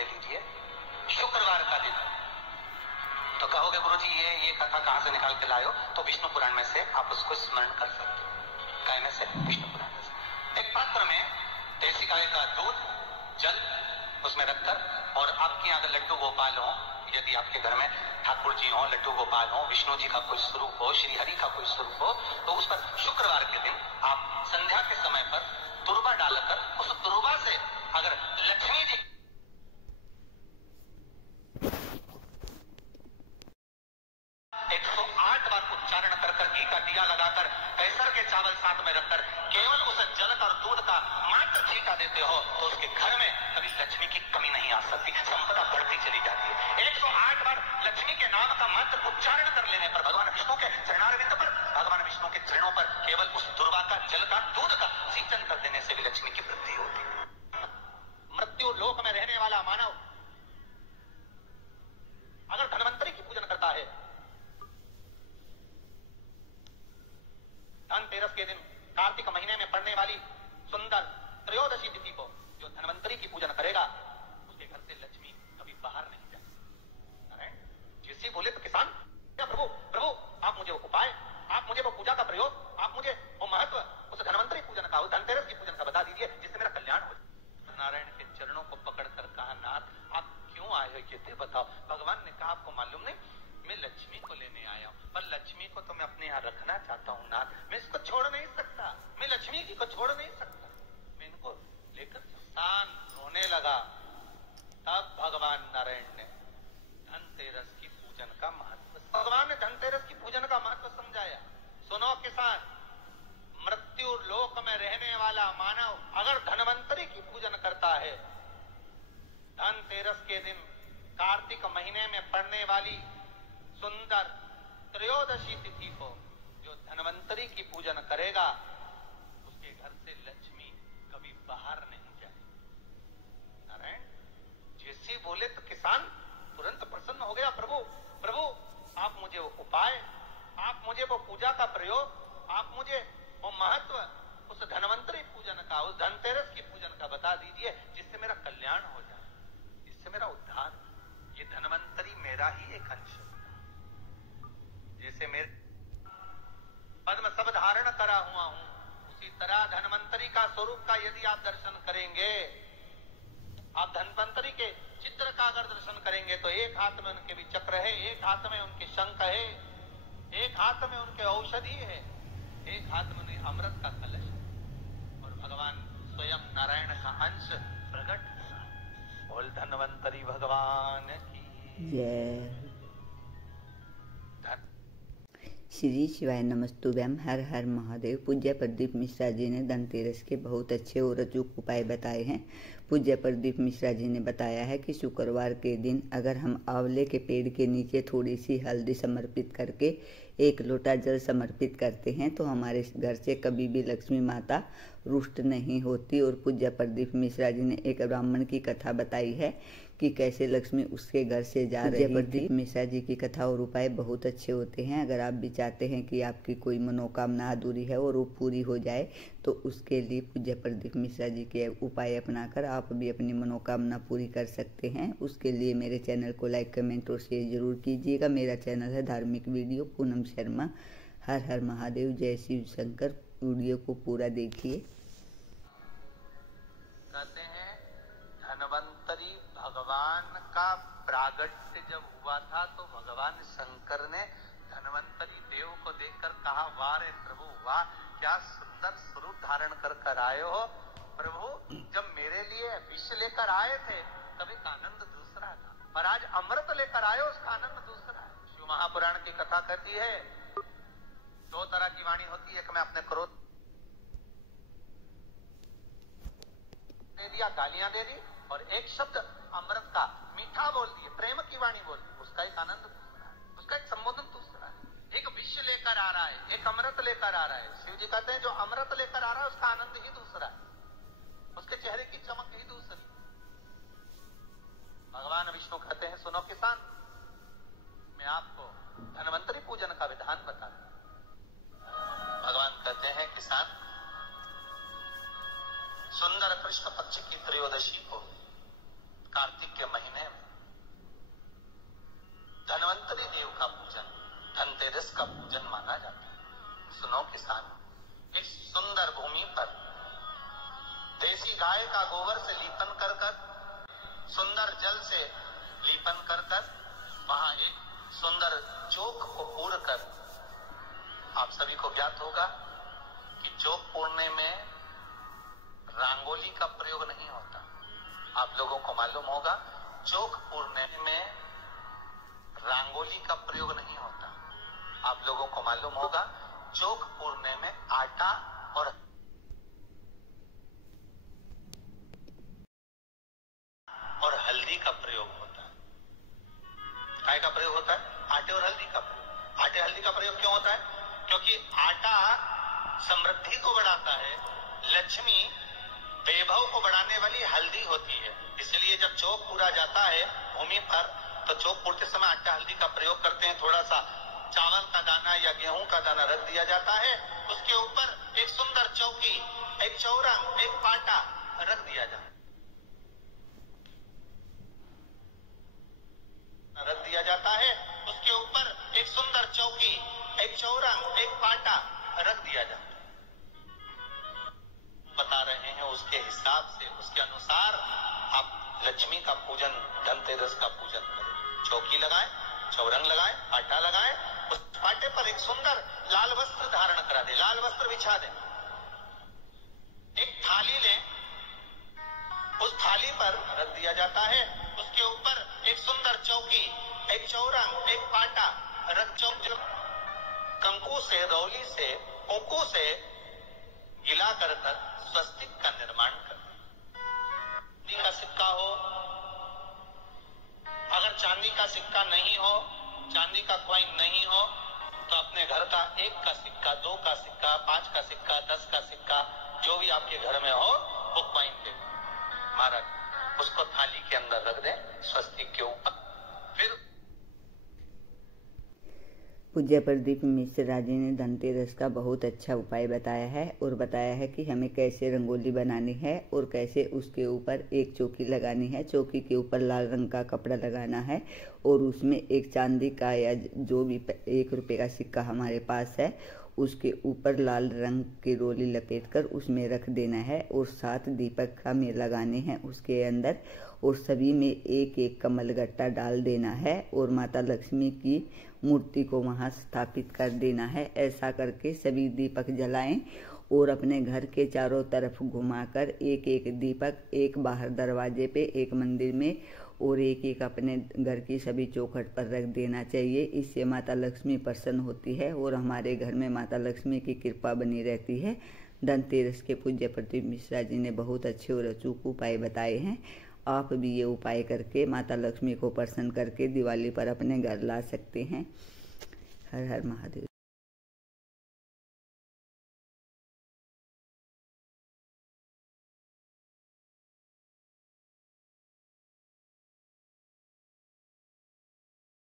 ले लीजिए, शुक्रवार का दिन। तो कहोगे गुरुजी ये कथा कहां से निकाल के लाए हो? तो विष्णु पुराण में से आप उसको स्मरण कर सकते हो। काय में से? विष्णु पुराण में से। एक पात्र में देसी गाय का दूध, जल उसमें रखकर, और आपके यहाँ अगर लड्डू गोपाल हो, यदि आपके घर में ठाकुर जी हो, लड्डू गोपाल हो, विष्णु जी का कोई स्वरूप हो, श्री हरि का कोई स्वरूप हो, तो उस पर शुक्रवार के दिन आप संध्या के समय पर दुर्वा डालकर उस दुर्वा से अगर लक्ष्मी जी 108 बार उच्चारण कर घी का दिया लगाकर कैसर के चावल साथ में रखकर केवल उस जल और दूध का मात्र छींटा देते हो, तो उसके घर में कभी लक्ष्मी की कमी नहीं आ सकती, संपदा बढ़ती चली जाती है। 108 बार लक्ष्मी के नाम का मंत्र उच्चारण कर लेने पर भगवान विष्णु के चरणारविंद पर, भगवान विष्णु के चरणों पर केवल उस दुर्वा का, जल का, दूध का सिंचन कर देने से भी लक्ष्मी की वृद्धि होती है। मृत्यु लोक में रहने वाला मानव अगर धन्वंतरी की पूजन करता है, धनतेरस के दिन कार्तिक महीने में पड़ने वाली सुंदर त्रयोदशी तिथि को जो धन्वंतरी की पूजन करेगा, उसके घर से लक्ष्मी कभी बाहर नहीं जाती। जिससे बोले तो किसान, प्रभु प्रभु आप मुझे वो उपाय, आप मुझे वो पूजा का प्रयोग, आप मुझे वो महत्व उस धन्वंतरी पूजन का, उस धनतेरस की पूजन का बता दीजिए जिससे मेरा कल्याण हो जाए। नारायण के चरणों को पकड़कर कहा, नाथ आप क्यों आए हो ये बताओ। भगवान ने कहा, आपको मालूम नहीं, मैं लक्ष्मी को लेने आया हूं, पर लक्ष्मी को तो मैं अपने यहाँ रखना चाहता हूँ नाथ, मैं इसको छोड़ नहीं सकता, मैं लक्ष्मी जी को छोड़ नहीं सकता, मैं इनको लेकर किसान रोने लगा। तब भगवान नारायण ने धनतेरस की पूजन का महत्व, भगवान ने धनतेरस की पूजन का महत्व समझाया। सुनो किसान, मृत्यु लोक में रहने वाला मानव अगर धनवंतरी की पूजन करता है, धनतेरस के दिन कार्तिक महीने में पड़ने वाली सुंदर त्रयोदशी तिथि को जो धन्वंतरी की पूजन करेगा, उसके घर से लक्ष्मी कभी बाहर नहीं जाएगी। नारायण जैसे बोले तो किसान तुरंत प्रसन्न हो गया। प्रभु प्रभु आप मुझे वो उपाय, आप मुझे वो पूजा का प्रयोग, आप मुझे वो महत्व उस धन्वंतरी पूजन का, उस धनतेरस की पूजन का बता दीजिए जिससे मेरा कल्याण हो जाए, जिससे मेरा उद्धार। ये धन्वंतरी मेरा ही एक अंश है, जैसे मेरे पद्म सब धारण करा हुआ हूं, उसी तरह धन्वंतरी का स्वरूप का यदि आप दर्शन करेंगे, आप धन्वंतरी के चित्र का अगर दर्शन करेंगे, तो एक हाथ में उनके भी चक्र है, एक हाथ में उनके शंख है, एक हाथ में उनके औषधि है, एक हाथ में उनके अमृत का कलश है, और भगवान स्वयं नारायण का अंश प्रकट हुआ। बोल धन्वंतरी भगवान की जय। श्री शिवाय नमस्तुभ्यम। हर हर महादेव। पूज्य प्रदीप मिश्रा जी ने धनतेरस के बहुत अच्छे और अचूक उपाय बताए हैं। पूज्य प्रदीप मिश्रा जी ने बताया है कि शुक्रवार के दिन अगर हम आंवले के पेड़ के नीचे थोड़ी सी हल्दी समर्पित करके एक लोटा जल समर्पित करते हैं तो हमारे घर से कभी भी लक्ष्मी माता रुष्ट नहीं होती। और पूज्य प्रदीप मिश्रा जी ने एक ब्राह्मण की कथा बताई है कि कैसे लक्ष्मी उसके घर से जा रही थी। प्रदीप मिश्रा जी की कथा और उपाय बहुत अच्छे होते हैं। अगर आप भी चाहते हैं कि आपकी कोई मनोकामना अधूरी है और वो पूरी हो जाए, तो उसके लिए पूज्य प्रदीप मिश्रा जी के उपाय अपनाकर आप भी अपनी मनोकामना पूरी कर सकते हैं। उसके लिए मेरे चैनल को लाइक, कमेंट और शेयर जरूर कीजिएगा। मेरा चैनल है धार्मिक वीडियो पूनम शर्मा। हर हर महादेव, जय शिव शंकर। वीडियो को पूरा देखिए। कहते हैं धन्वंतरी भगवान का प्रागट्य जब हुआ था तो भगवान शंकर ने धन्वंतरी देव को देखकर कहा, वाह रे प्रभु वाह, क्या सुंदर स्वरूप धारण कर आए हो प्रभु। जब मेरे लिए विष लेकर आए थे तब एक आनंद दूसरा था, पर आज अमृत लेकर आए उसका आनंद दूसरा है। शिव महापुराण की कथा कहती है, दो तरह की वाणी होती है, एक में अपने क्रोध दे दिया, गालियां दे दी, और एक शब्द अमृत का मीठा बोल दिए, प्रेम की वाणी बोल दी, उसका एक आनंद दूसरा है, उसका एक संबोधन दूसरा है। एक विष लेकर आ रहा है, एक अमृत लेकर आ रहा है। शिव जी कहते हैं जो अमृत लेकर आ रहा है उसका आनंद ही दूसरा है, उसके चेहरे की चमक ही दूसरी। भगवान विष्णु कहते हैं, सुनो किसान, मैं आपको धन्वंतरी पूजन का विधान बता दूं। भगवान कहते हैं, किसान, सुंदर कृष्ण पक्ष की त्रयोदशी को कार्तिक के महीने में धनवंतरी देव का पूजन, धनतेरस का पूजन माना जाता है। सुनो किसान, इस सुंदर भूमि पर देसी गाय का गोबर से लीपन कर कर, सुंदर जल से लीपन कर कर, वहां एक सुंदर चौक को पूर कर, आप सभी को ज्ञात होगा कि चौक पूरने में रंगोली का प्रयोग नहीं होता। आप लोगों को मालूम होगा चौक पूरने में रंगोली का प्रयोग नहीं होता। आप लोगों को मालूम होगा चौक पूरने में आटा और हल्दी का प्रयोग होता है। काय का प्रयोग होता है? आटे और हल्दी का प्रयोग। आटे हल्दी का प्रयोग क्यों होता है? क्योंकि आटा समृद्धि को बढ़ाता है, लक्ष्मी वैभव को बढ़ाने वाली हल्दी होती है। इसलिए जब चौक पूरा जाता है भूमि पर, तो चौक पूरते समय आटा हल्दी का प्रयोग करते हैं। थोड़ा सा चावल का दाना या गेहूं का दाना रख दिया जाता है, उसके ऊपर एक सुंदर चौकी, एक चौरंग, एक पाटा रख दिया जाता है। उसके ऊपर एक सुंदर चौकी, एक चौरंग, एक पाटा रख दिया जाता है। बता रहे हैं उसके हिसाब से, उसके अनुसार आप लक्ष्मी का पूजन, धनतेरस का पूजन करें। चौकी लगाएं, चौरंग लगाएं, पाटा लगाएं, उस पाटे पर एक सुंदर लाल वस्त्र धारण करा दे, लाल वस्त्र बिछा दें। एक थाली लें, उस थाली पर रख दिया जाता है, उसके ऊपर एक सुंदर चौकी, एक चौरंग, एक पाटा रख, कंकु से, रौली से, कुंकू से गिला कर स्वस्तिक का निर्माण कर। चांदी का सिक्का हो, अगर चांदी का सिक्का नहीं हो, चांदी का कॉइन नहीं हो, तो अपने घर का 1 का सिक्का, 2 का सिक्का, 5 का सिक्का, 10 का सिक्का, जो भी आपके घर में हो वो कॉइन ले महाराज, उसको थाली के अंदर रख दें स्वस्तिक के ऊपर। फिर पूज्य प्रदीप मिश्रा जी ने धनतेरस का बहुत अच्छा उपाय बताया है और बताया है कि हमें कैसे रंगोली बनानी है और कैसे उसके ऊपर एक चौकी लगानी है। चौकी के ऊपर लाल रंग का कपड़ा लगाना है और उसमें एक चांदी का या जो भी 1 रुपये का सिक्का हमारे पास है उसके ऊपर लाल रंग की रोली लपेटकर उसमें रख देना है और 7 दीपक हमें लगाने हैं उसके अंदर, और सभी में 1-1 कमलगट्टा डाल देना है और माता लक्ष्मी की मूर्ति को वहां स्थापित कर देना है। ऐसा करके सभी दीपक जलाएं और अपने घर के चारों तरफ घुमाकर 1-1 दीपक, एक बाहर दरवाजे पे, एक मंदिर में और 1-1 अपने घर की सभी चौखट पर रख देना चाहिए। इससे माता लक्ष्मी प्रसन्न होती है और हमारे घर में माता लक्ष्मी की कृपा बनी रहती है। धनतेरस के पूज्य प्रदीप मिश्रा जी ने बहुत अच्छे और अचूक उपाय बताए हैं। आप भी ये उपाय करके माता लक्ष्मी को प्रसन्न करके दिवाली पर अपने घर ला सकते हैं। हर हर महादेव।